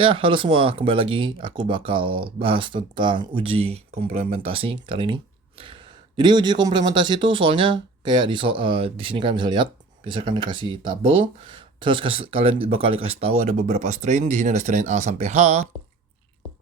Ya, halo semua, kembali lagi. Aku bakal bahas tentang uji komplementasi kali ini. Jadi uji komplementasi itu soalnya kayak di sini kan bisa lihat, misalkan dikasih tabel, terus kalian bakal dikasih tahu ada beberapa strain. Di sini ada strain A sampai H,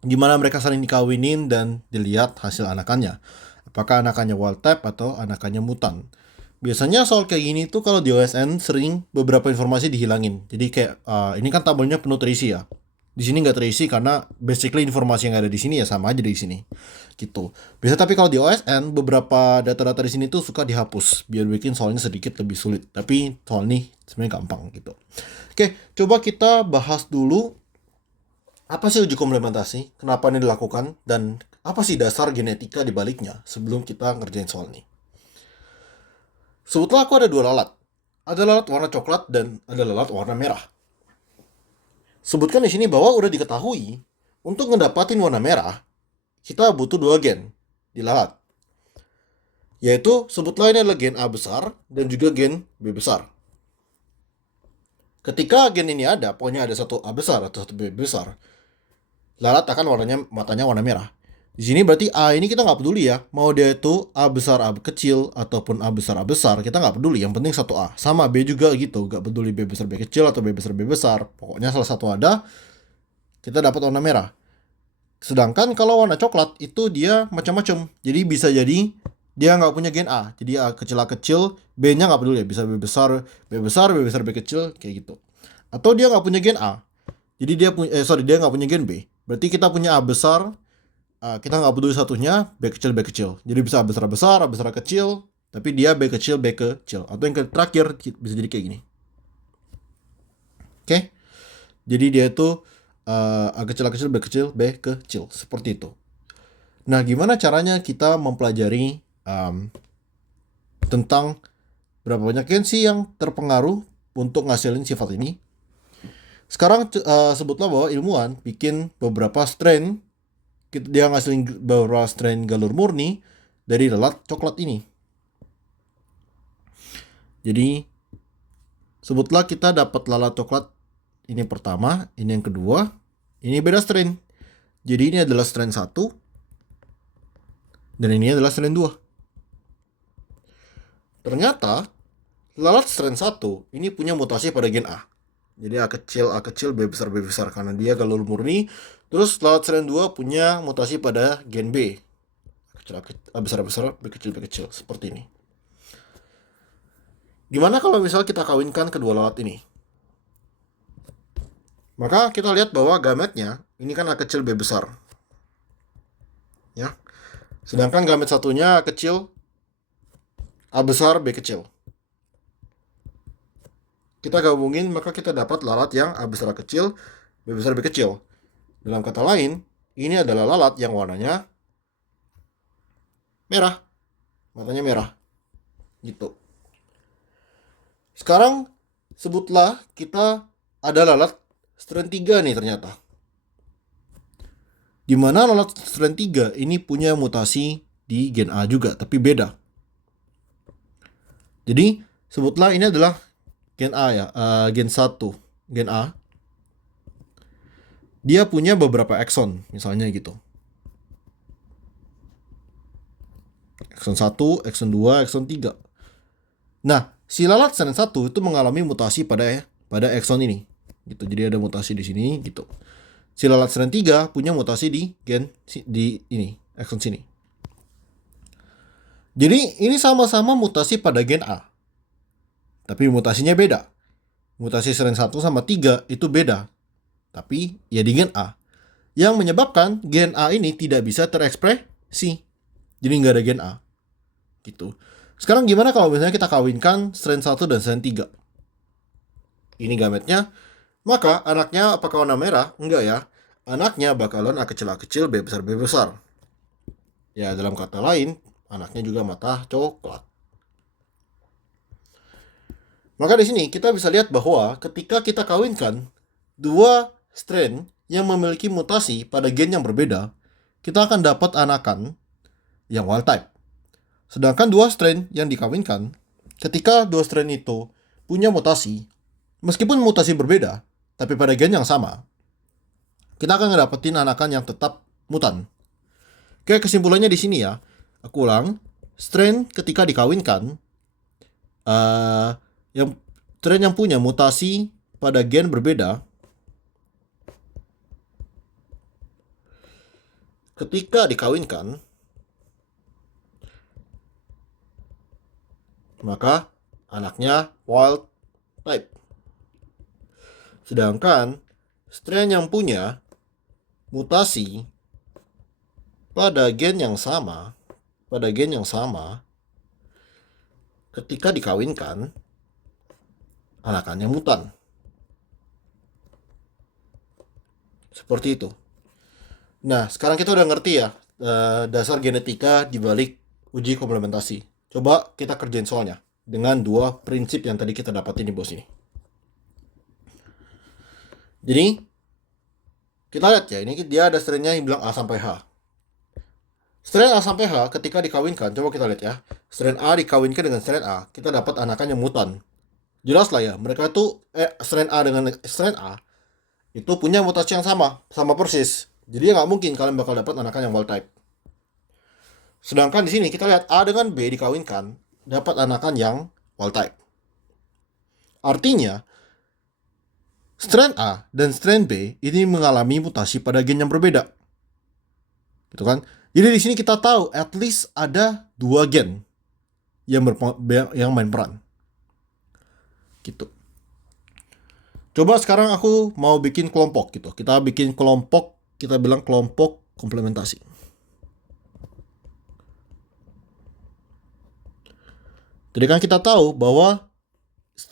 gimana mereka saling dikawinin dan dilihat hasil anakannya. Apakah anakannya wild type atau anakannya mutan. Biasanya soal kayak gini tuh kalau di OSN sering beberapa informasi dihilangin. Jadi kayak ini kan tabelnya penuh terisi ya. Di sini nggak terisi karena basically informasi yang ada di sini ya sama aja di sini. Gitu. Biasa tapi kalau di OSN beberapa data-data di sini tuh suka dihapus biar bikin soalnya sedikit lebih sulit. Tapi soal ini sebenarnya gampang gitu. Oke, coba kita bahas dulu apa sih uji komplementasi, kenapa ini dilakukan, dan apa sih dasar genetika di baliknya sebelum kita ngerjain soal ini. Sebutlah aku ada dua lalat. Ada lalat warna coklat dan ada lalat warna merah. Sebutkan di sini bahwa udah diketahui untuk ngedapatin warna merah, kita butuh dua gen di lalat. Yaitu sebutlah ini adalah gen A besar dan juga gen B besar. Ketika gen ini ada, pokoknya ada satu A besar atau satu B besar, lalat akan matanya warna merah. Di sini berarti A ini kita nggak peduli ya, mau dia itu A besar A kecil ataupun A besar, kita nggak peduli. Yang penting satu A. Sama B juga gitu, nggak peduli B besar B kecil atau B besar B besar. Pokoknya salah satu ada, kita dapat warna merah. Sedangkan kalau warna coklat itu dia macam-macam. Jadi bisa jadi dia nggak punya gen A. Jadi A kecil, B-nya nggak peduli ya. Bisa B besar, B besar, B besar B kecil kayak gitu. Atau dia nggak punya gen A. Jadi dia nggak punya gen B. Berarti kita punya A besar, kita nggak peduli satunya B kecil B kecil. Jadi bisa A besar besar, A besar kecil, tapi dia B kecil B kecil. Atau yang terakhir bisa jadi kayak gini. Oke? Jadi dia itu A kecil B kecil B kecil seperti itu. Nah, gimana caranya kita mempelajari tentang berapa banyak gen sih yang terpengaruh untuk ngasilin sifat ini? Sekarang sebutlah bahwa ilmuwan bikin beberapa strain, dia ngasilin beberapa strain galur murni dari lalat coklat ini. Jadi sebutlah kita dapat lalat coklat ini pertama, ini yang kedua, ini beda strain. Jadi ini adalah strain 1 dan ini adalah strain 2. Ternyata lalat strain 1 ini punya mutasi pada gen A. Jadi A kecil, B besar karena dia galur murni. Terus lalat strain 2 punya mutasi pada gen B. A besar, B kecil, seperti ini. Gimana kalau misal kita kawinkan kedua lalat ini? Maka kita lihat bahwa gametnya ini kan A kecil B besar. Ya. Sedangkan gamet satunya A kecil A besar B kecil. Kita gabungin maka kita dapat lalat yang A besar A kecil, B besar B kecil. Dalam kata lain, ini adalah lalat yang warnanya merah. Matanya merah. Gitu. Sekarang sebutlah kita ada lalat strain 3 nih ternyata. Di mana lalat strain 3 ini punya mutasi di gen A juga, tapi beda. Jadi sebutlah ini adalah gen A ya, gen 1, gen A. Dia punya beberapa exon, misalnya gitu. Exon 1, exon 2, exon 3. Nah, si lalat strain 1 itu mengalami mutasi pada exon ini. Gitu. Jadi ada mutasi di sini gitu. Si lalat strain 3 punya mutasi di gen di ini, exon sini. Jadi ini sama-sama mutasi pada gen A. Tapi mutasinya beda. Mutasi strain 1 sama 3 itu beda. Tapi ya di gen A. Yang menyebabkan gen A ini tidak bisa terekspresi. Jadi nggak ada gen A. Gitu. Sekarang gimana kalau misalnya kita kawinkan strain 1 dan strain 3? Ini gametnya. Maka anaknya apakah warna merah? Enggak ya. Anaknya bakalan A kecil, B besar. Ya dalam kata lain, anaknya juga mata coklat. Maka di sini kita bisa lihat bahwa ketika kita kawinkan dua strain yang memiliki mutasi pada gen yang berbeda, kita akan dapat anakan yang wild type. Sedangkan dua strain yang dikawinkan, ketika dua strain itu punya mutasi, meskipun mutasi berbeda, tapi pada gen yang sama, kita akan ngedapetin anakan yang tetap mutan. Oke, kesimpulannya di sini ya. Aku ulang, strain ketika dikawinkan, yang strain yang punya mutasi pada gen berbeda, ketika dikawinkan, maka anaknya wild type. Sedangkan strain yang punya mutasi pada gen yang sama, ketika dikawinkan, anakannya mutan. Seperti itu. Nah, sekarang kita udah ngerti ya dasar genetika di balik uji komplementasi. Coba kita kerjain soalnya dengan dua prinsip yang tadi kita dapatin di bawah sini. Jadi, kita lihat ya, ini dia ada strainnya yang bilang A sampai H. Strain A sampai H ketika dikawinkan, coba kita lihat ya. Strain A dikawinkan dengan strain A, kita dapat anakan yang mutan. Jelas lah ya, mereka itu strain A dengan strain A itu punya mutasi yang sama persis. Jadi nggak mungkin kalian bakal dapat anakan yang wild type. Sedangkan di sini kita lihat A dengan B dikawinkan, dapat anakan yang wild type. Artinya, strain A dan strain B ini mengalami mutasi pada gen yang berbeda. Gitu kan? Jadi di sini kita tahu at least ada 2 gen yang main peran. Gitu. Coba sekarang aku mau bikin kelompok gitu. Kita bikin kelompok, kita bilang kelompok komplementasi. Jadi kan kita tahu bahwa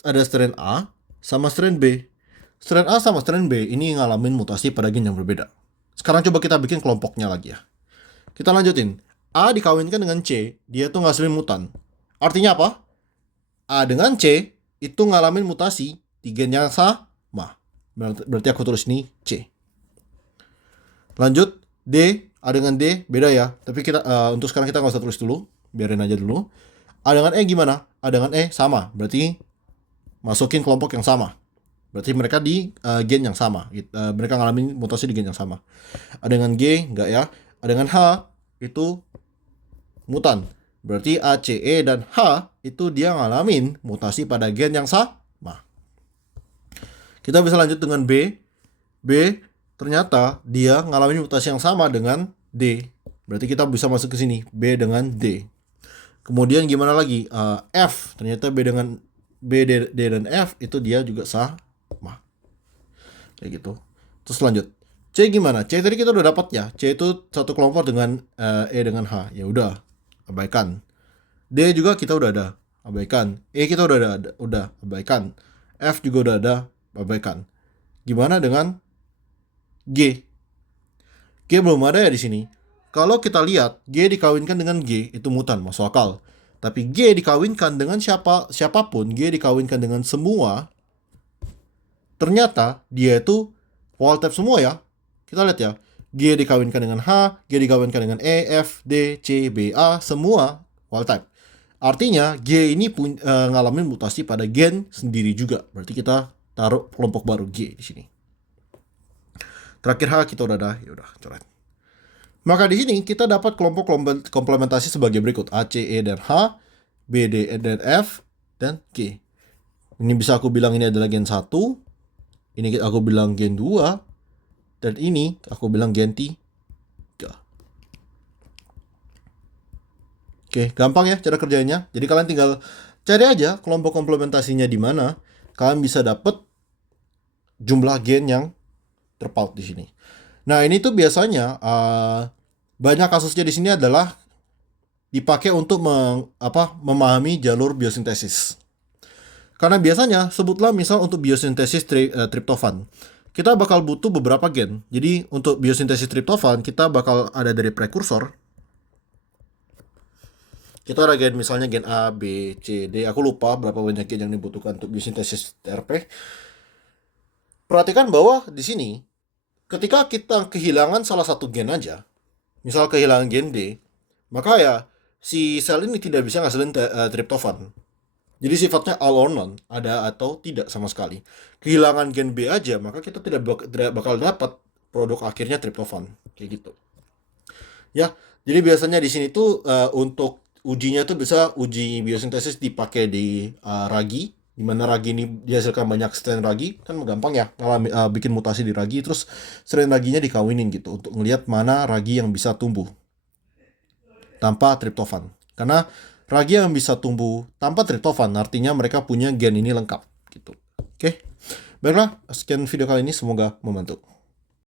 ada strain A sama strain B. Strain A sama strain B ini ngalamin mutasi pada gen yang berbeda. Sekarang coba kita bikin kelompoknya lagi ya. Kita lanjutin. A dikawinkan dengan C, dia tuh ngasilin mutan. Artinya apa? A dengan C itu ngalamin mutasi di gen yang sama. Berarti aku tulis ini C. Lanjut, D, A dengan D beda ya. Tapi kita untuk sekarang kita nggak usah tulis dulu, biarin aja dulu. A dengan E gimana? A dengan E sama, berarti masukin kelompok yang sama. Berarti mereka di gen yang sama. Mereka ngalamin mutasi di gen yang sama. A dengan G enggak ya. A dengan H itu mutan. Berarti A, C, E, dan H itu dia ngalamin mutasi pada gen yang sama. Kita bisa lanjut dengan B. B ternyata dia ngalamin mutasi yang sama dengan D. Berarti kita bisa masuk ke sini. B dengan D. Kemudian gimana lagi? F. Ternyata B dengan B, D, dan F itu dia juga sama. Kayak gitu. Terus lanjut. C gimana? C tadi kita udah dapat ya. C itu satu kelompok dengan E dengan H. Ya udah, abaikan. D juga kita udah ada, abaikan. E kita udah ada, abaikan. F juga udah ada, abaikan. Gimana dengan G? G belum ada ya di sini. Kalau kita lihat G dikawinkan dengan G itu mutan, masuk akal. Tapi G dikawinkan dengan siapapun, G dikawinkan dengan semua, ternyata dia itu wild type semua ya. Kita lihat ya, G dikawinkan dengan H, G dikawinkan dengan E, F, D, C, B, A, semua wild type. Artinya G ini ngalamin mutasi pada gen sendiri juga. Berarti kita taruh kelompok baru G di sini. Terakhir H kita udah ada, ya udah coret. Maka di sini kita dapat kelompok komplementasi sebagai berikut: A, C, E, dan H, B, D, dan F, dan G. Ini bisa aku bilang ini adalah gen 1, ini aku bilang gen 2, dan ini aku bilang gen 3. Oke, gampang ya cara kerjanya. Jadi kalian tinggal cari aja kelompok komplementasinya di mana. Kalian bisa dapat jumlah gen yang terpaut di sini. Nah, ini tuh biasanya banyak kasusnya di sini adalah dipakai untuk memahami jalur biosintesis. Karena biasanya sebutlah misal untuk biosintesis triptofan, kita bakal butuh beberapa gen. Jadi untuk biosintesis triptofan kita bakal ada dari prekursor. Kita ada gen misalnya gen A, B, C, D. Aku lupa berapa banyak gen yang dibutuhkan untuk biosintesis TRP. Perhatikan bahwa di sini ketika kita kehilangan salah satu gen aja, misal kehilangan gen D, maka ya si sel ini tidak bisa ngasilin triptofan. Jadi sifatnya all or none, ada atau tidak sama sekali. Kehilangan gen B aja, maka kita tidak bakal dapat produk akhirnya triptofan kayak gitu. Ya, jadi biasanya di sini tuh untuk ujinya tuh bisa uji biosintesis dipakai di ragi, di mana ragi ini dihasilkan banyak strain ragi, kan gampang ya bikin mutasi di ragi, terus strain raginya dikawinin gitu untuk ngelihat mana ragi yang bisa tumbuh tanpa triptofan. Karena ragi yang bisa tumbuh tanpa triptofan artinya mereka punya gen ini lengkap gitu. Oke. Baiklah, sekian video kali ini, semoga membantu.